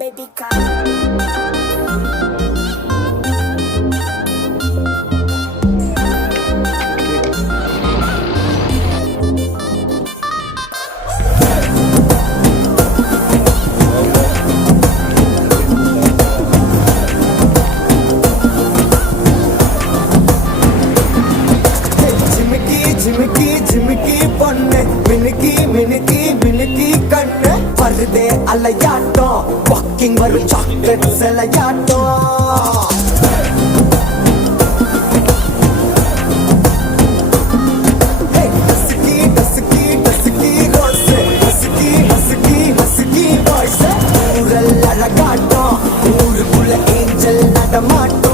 baby come. ஜிமிக்கி ஜிமிக்கி பொண்ணு மினுக்கி மினுக்கி மினுக்கி கண்ணு வருதே அலையாட்டம் வாக்கிங் வரும் சாக்லேட் சிலையாட்டம் அழகாட்டம் ஊருக்குள்ள ஏஞ்சல் நடமாட்டம்